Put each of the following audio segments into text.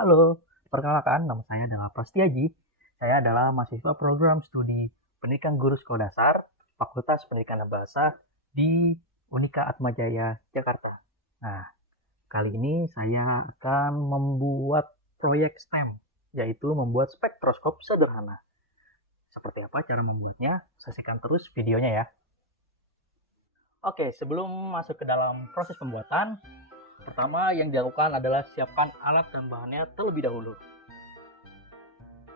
Halo, perkenalkan nama saya adalah Prastiaji. Saya adalah mahasiswa program studi Pendidikan Guru Sekolah Dasar, Fakultas Pendidikan dan Bahasa di Unika Atmajaya, Jakarta. Nah, kali ini saya akan membuat proyek STEM, yaitu membuat spektroskop sederhana. Seperti apa cara membuatnya? Saksikan terus videonya ya. Oke, sebelum masuk ke dalam proses pembuatan, pertama yang dilakukan adalah siapkan alat dan bahannya terlebih dahulu.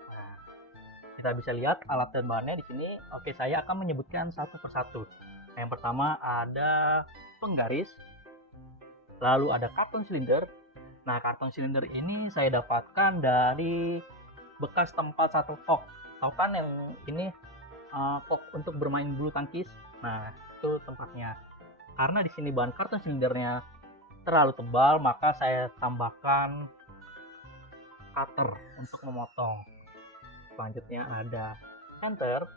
Nah, kita bisa lihat alat dan bahannya di sini. Oke, saya akan menyebutkan satu persatu. Yang pertama ada penggaris, lalu ada karton silinder. Nah, karton silinder ini saya dapatkan dari bekas tempat satu kok. Tahu kan yang ini kok untuk bermain bulu tangkis. Nah, itu tempatnya. Karena di sini bahan karton silindernya terlalu tebal, maka saya tambahkan cutter untuk memotong. Selanjutnya ada senter,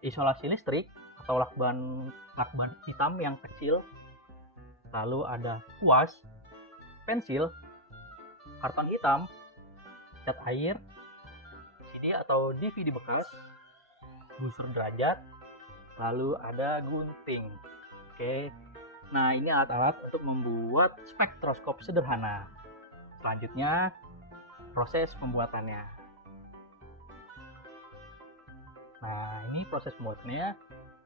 isolasi listrik atau lakban hitam yang kecil, lalu ada kuas, pensil, karton hitam, cat air, CD atau DVD bekas, busur derajat, lalu ada gunting. Oke. Nah, ini alat-alat untuk membuat spektroskop sederhana. Selanjutnya, proses pembuatannya. Nah, ini proses pembuatannya.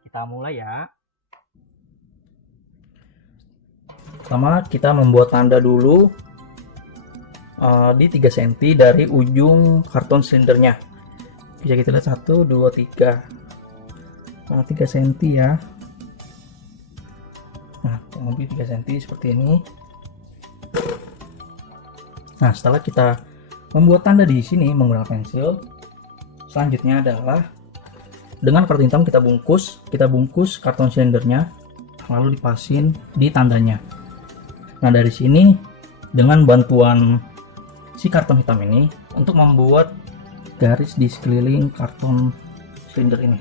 Kita mulai ya. Pertama, kita membuat tanda dulu di 3 cm dari ujung karton silindernya. Bisa kita lihat 1, 2, 3. 3 cm ya. Nah, kurang lebih 3 cm seperti ini. Nah, setelah kita membuat tanda di sini menggunakan pensil, selanjutnya adalah dengan karton hitam kita bungkus karton silindernya, lalu dipasin di tandanya. Nah, dari sini dengan bantuan si karton hitam ini untuk membuat garis di sekeliling karton silinder ini.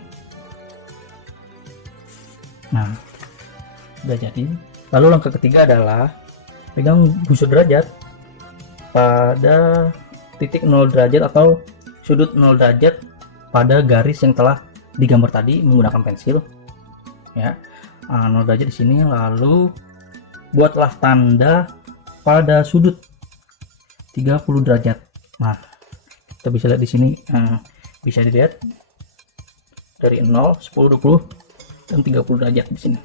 Nah, udah jadi. Lalu langkah ketiga adalah pegang busur derajat pada titik 0 derajat atau sudut 0 derajat pada garis yang telah digambar tadi menggunakan pensil ya. 0 derajat di sini, lalu buatlah tanda pada sudut 30 derajat. Nah, kita bisa lihat di sini, bisa dilihat dari 0, 10, 20 dan 30 derajat di sini.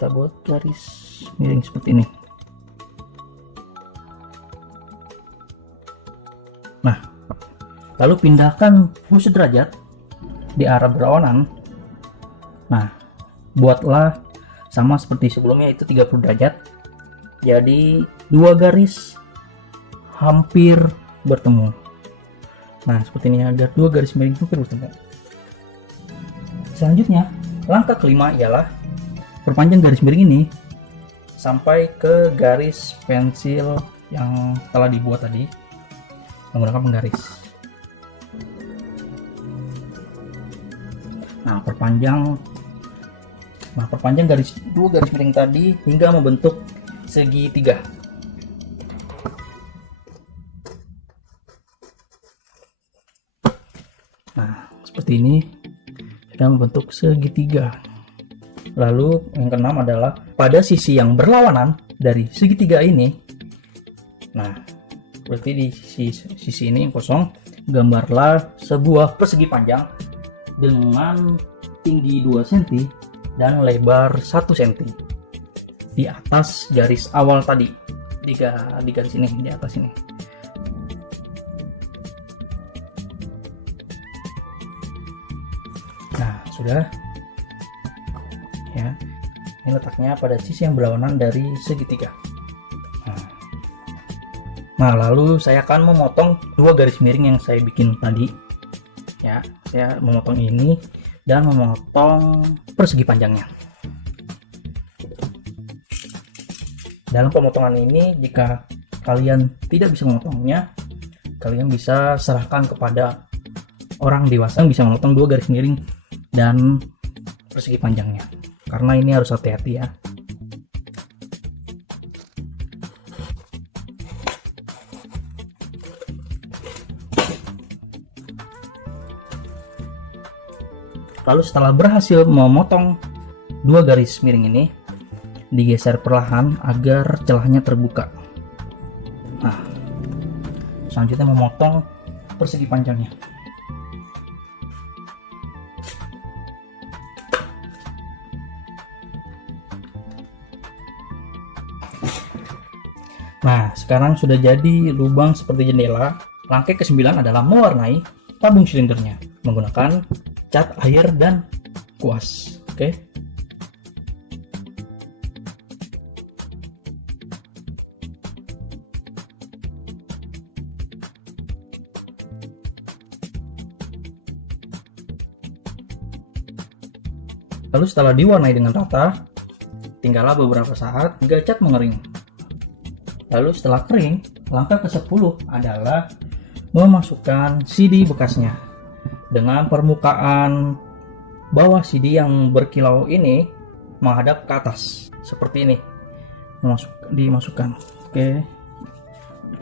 Kita buat garis miring seperti ini. Nah, lalu pindahkan busur derajat di arah berlawanan. Nah, buatlah sama seperti sebelumnya, itu 30 derajat. Jadi 2 garis hampir bertemu. Nah, seperti ini agar 2 garis miring hampir bertemu. Selanjutnya, langkah kelima ialah perpanjang garis miring ini sampai ke garis pensil yang telah dibuat tadi menggunakan penggaris. Nah, perpanjang garis 2 garis miring tadi hingga membentuk segitiga. Nah, seperti ini sudah membentuk segitiga. Lalu yang keenam adalah pada sisi yang berlawanan dari segitiga ini. Nah, berarti di sisi ini yang kosong, gambarlah sebuah persegi panjang dengan tinggi 2 cm dan lebar 1 cm di atas garis awal tadi, di garis ini, di atas ini. Nah, sudah ya. Ini letaknya pada sisi yang berlawanan dari segitiga. Nah, lalu saya akan memotong 2 garis miring yang saya bikin tadi ya. Saya memotong ini dan memotong persegi panjangnya. Dalam pemotongan ini, jika kalian tidak bisa memotongnya, kalian bisa serahkan kepada orang dewasa yang bisa memotong 2 garis miring dan persegi panjangnya, karena ini harus hati-hati ya. Lalu setelah berhasil memotong dua garis miring ini, digeser perlahan agar celahnya terbuka. Nah, selanjutnya memotong persegi panjangnya. Nah, sekarang sudah jadi lubang seperti jendela. Langkah ke-9 adalah mewarnai tabung silindernya menggunakan cat air dan kuas. Oke. Lalu setelah diwarnai dengan rata, tinggallah beberapa saat hingga cat mengering. Lalu setelah kering, langkah ke-10 adalah memasukkan CD bekasnya. Dengan permukaan bawah CD yang berkilau ini menghadap ke atas, seperti ini. Dimasukkan. Oke,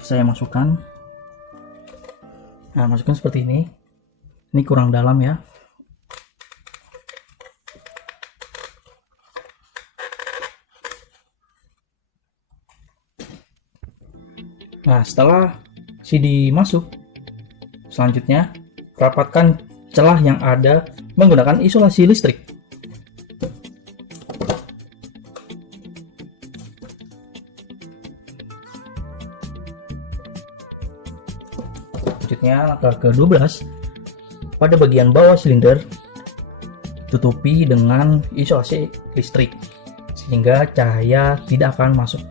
saya masukkan. Nah, masukkan seperti ini. Ini kurang dalam ya. Nah, setelah CD masuk, selanjutnya rapatkan celah yang ada menggunakan isolasi listrik. Selanjutnya langkah ke-12, pada bagian bawah silinder tutupi dengan isolasi listrik sehingga cahaya tidak akan masuk.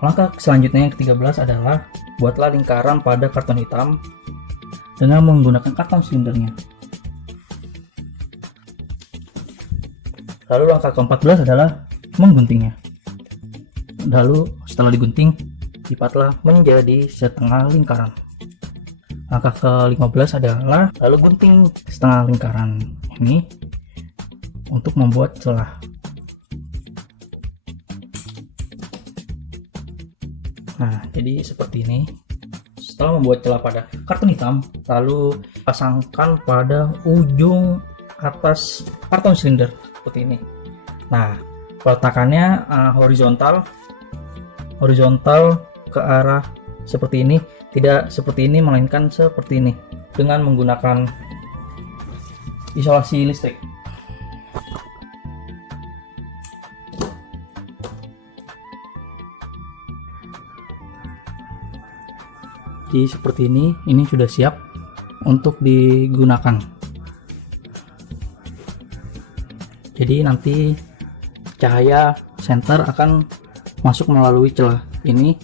Langkah selanjutnya yang ke-13 adalah buatlah lingkaran pada karton hitam dengan menggunakan karton silindernya. Lalu langkah ke-14 adalah mengguntingnya. Lalu setelah digunting, lipatlah menjadi setengah lingkaran. Langkah ke-15 adalah lalu gunting setengah lingkaran ini untuk membuat celah. Nah, jadi seperti ini. Setelah membuat celah pada karton hitam, lalu pasangkan pada ujung atas karton silinder seperti ini. Nah, peletakannya horizontal ke arah seperti ini, tidak seperti ini melainkan seperti ini dengan menggunakan isolasi listrik. Jadi seperti ini sudah siap untuk digunakan. Jadi nanti cahaya senter akan masuk melalui celah ini,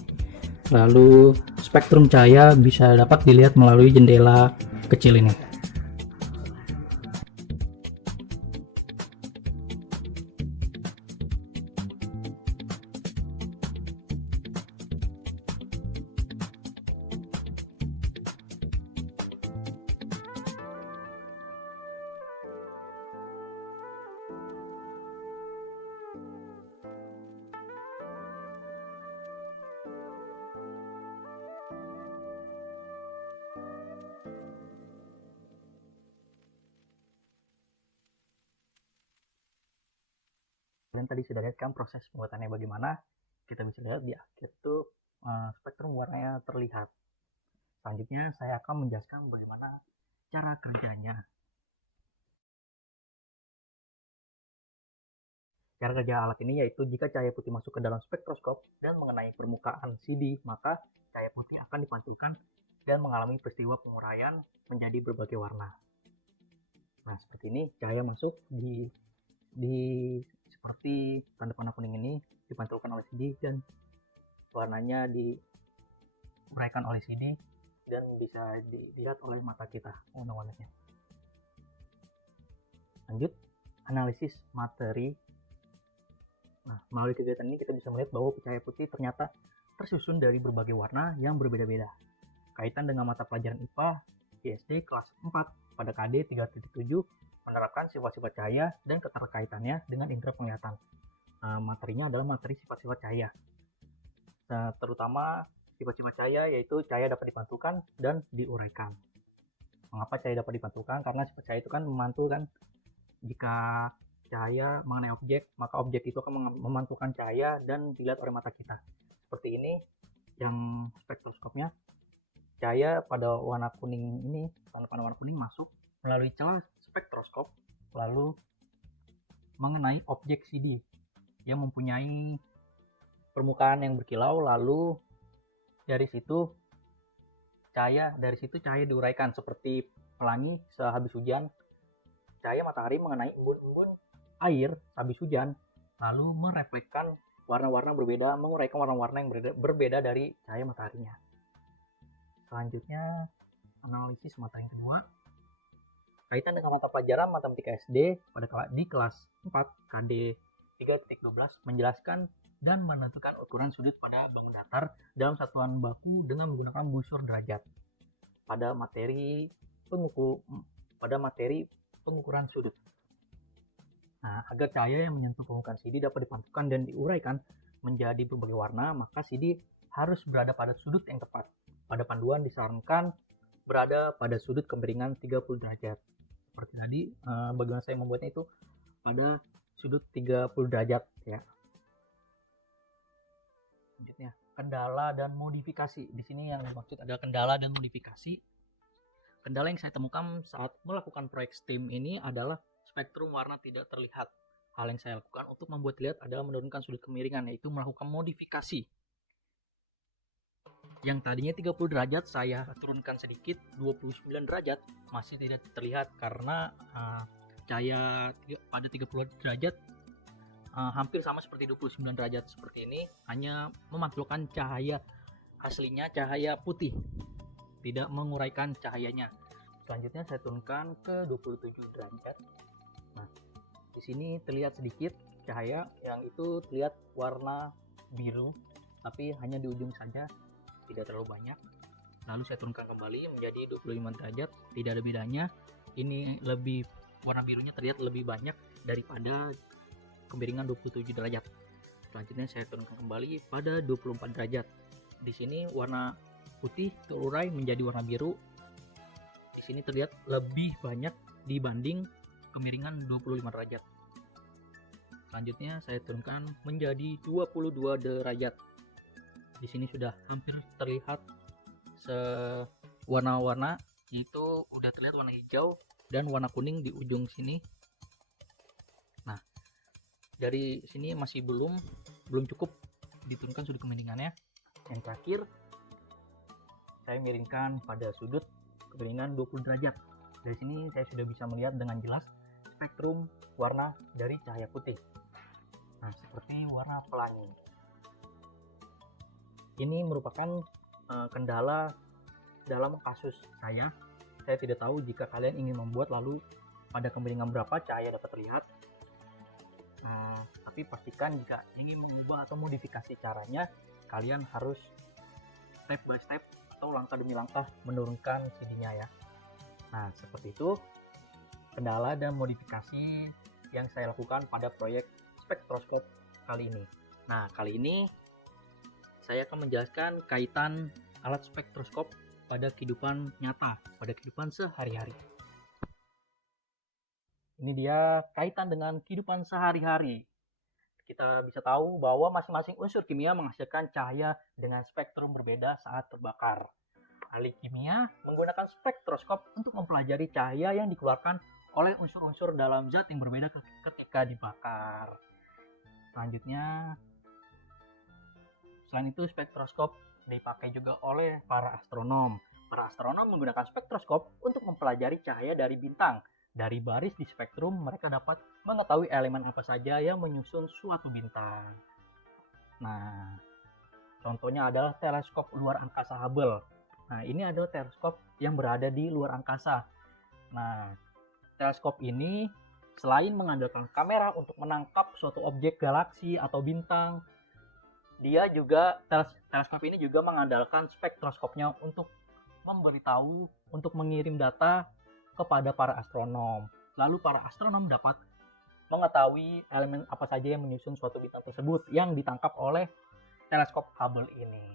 lalu spektrum cahaya bisa dapat dilihat melalui jendela kecil ini. Kalian tadi sudah lihat kan proses pembuatannya bagaimana. Kita bisa lihat di akhir itu spektrum warnanya terlihat. Selanjutnya saya akan menjelaskan bagaimana cara kerjanya. Cara kerja alat ini yaitu jika cahaya putih masuk ke dalam spektroskop dan mengenai permukaan CD, maka cahaya putih akan dipantulkan dan mengalami peristiwa penguraian menjadi berbagai warna. Nah, seperti ini cahaya masuk di seperti tanda panah kuning ini dipantulkan oleh CD dan warnanya diuraikan oleh CD dan bisa dilihat oleh mata kita warna-warnanya. Lanjut, analisis materi. Nah, melalui kegiatan ini kita bisa melihat bahwa cahaya putih ternyata tersusun dari berbagai warna yang berbeda-beda. Kaitan dengan mata pelajaran IPA ISD kelas 4 pada KD 3.7 menerapkan sifat-sifat cahaya dan keterkaitannya dengan indera penglihatan. Materinya adalah materi sifat-sifat cahaya. Nah, terutama sifat-sifat cahaya yaitu cahaya dapat dipantulkan dan diuraikan. Mengapa cahaya dapat dipantulkan? Karena sifat cahaya itu kan memantulkan. Jika cahaya mengenai objek, maka objek itu akan memantulkan cahaya dan dilihat oleh mata kita. Seperti ini yang spektroskopnya, cahaya pada warna kuning ini, pada warna kuning masuk melalui celah spektroskop lalu mengenai objek CD yang mempunyai permukaan yang berkilau, lalu dari situ cahaya diuraikan seperti pelangi sehabis hujan. Cahaya matahari mengenai embun-embun air habis hujan lalu merefleksikan warna-warna berbeda, menguraikan warna-warna yang berbeda dari cahaya mataharinya. Selanjutnya analisis mata yang kedua, kaitan dengan mata pelajaran matematika SD di kelas 4 KD 3.12 menjelaskan dan menentukan ukuran sudut pada bangun datar dalam satuan baku dengan menggunakan busur derajat pada materi pengukuran sudut. Nah, agar cahaya yang menyentuh permukaan CD dapat dipantulkan dan diuraikan menjadi berbagai warna, maka CD harus berada pada sudut yang tepat. Pada panduan disarankan berada pada sudut kemiringan 30 derajat. Seperti tadi, bagaimana saya membuatnya itu pada sudut 30 derajat ya. Selanjutnya, kendala dan modifikasi. Di sini yang dimaksud adalah kendala dan modifikasi. Kendala yang saya temukan saat melakukan proyek STEAM ini adalah spektrum warna tidak terlihat. Hal yang saya lakukan untuk membuat terlihat adalah menurunkan sudut kemiringan, yaitu melakukan modifikasi. Yang tadinya 30 derajat saya turunkan sedikit 29 derajat, masih tidak terlihat karena cahaya pada 30 derajat hampir sama seperti 29 derajat seperti ini, hanya memantulkan cahaya aslinya, cahaya putih, tidak menguraikan cahayanya. Selanjutnya saya turunkan ke 27 derajat. Nah, di sini terlihat sedikit cahaya yang itu terlihat warna biru, tapi hanya di ujung saja, tidak terlalu banyak. Lalu saya turunkan kembali menjadi 25 derajat, tidak ada bedanya. Ini lebih, warna birunya terlihat lebih banyak daripada kemiringan 27 derajat. Selanjutnya saya turunkan kembali pada 24 derajat. Di sini warna putih terurai menjadi warna biru. Di sini terlihat lebih banyak dibanding kemiringan 25 derajat. Selanjutnya saya turunkan menjadi 22 derajat. Di sini sudah hampir terlihat warna-warna, yaitu udah terlihat warna hijau dan warna kuning di ujung sini. Nah, dari sini masih belum cukup diturunkan sudut kemiringannya. Yang terakhir, saya miringkan pada sudut kemiringan 20 derajat. Dari sini saya sudah bisa melihat dengan jelas spektrum warna dari cahaya putih. Nah, seperti warna pelangi. Ini merupakan kendala dalam kasus saya. Saya tidak tahu jika kalian ingin membuat lalu pada kemiringan berapa cahaya dapat terlihat. Tapi pastikan jika ingin mengubah atau modifikasi caranya, kalian harus step by step atau langkah demi langkah menurunkan CD-nya ya. Nah, seperti itu kendala dan modifikasi yang saya lakukan pada proyek spektroskop kali ini. Nah, kali ini saya akan menjelaskan kaitan alat spektroskop pada kehidupan nyata, pada kehidupan sehari-hari. Ini dia kaitan dengan kehidupan sehari-hari. Kita bisa tahu bahwa masing-masing unsur kimia menghasilkan cahaya dengan spektrum berbeda saat terbakar. Ahli kimia menggunakan spektroskop untuk mempelajari cahaya yang dikeluarkan oleh unsur-unsur dalam zat yang berbeda ketika dibakar. Selanjutnya, selain itu spektroskop dipakai juga oleh para astronom. Para astronom menggunakan spektroskop untuk mempelajari cahaya dari bintang. Dari baris di spektrum, mereka dapat mengetahui elemen apa saja yang menyusun suatu bintang. Nah, contohnya adalah teleskop luar angkasa Hubble. Nah, ini adalah teleskop yang berada di luar angkasa. Nah, teleskop ini selain mengandalkan kamera untuk menangkap suatu objek galaksi atau bintang, teleskop ini juga mengandalkan spektroskopnya untuk memberitahu, untuk mengirim data kepada para astronom. Lalu para astronom dapat mengetahui elemen apa saja yang menyusun suatu bintang tersebut yang ditangkap oleh teleskop Hubble ini.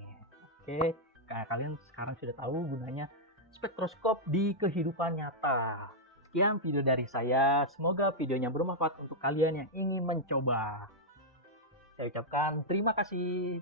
Oke, kayak kalian sekarang sudah tahu gunanya spektroskop di kehidupan nyata. Sekian video dari saya, semoga videonya bermanfaat untuk kalian yang ingin mencoba. Saya ucapkan terima kasih.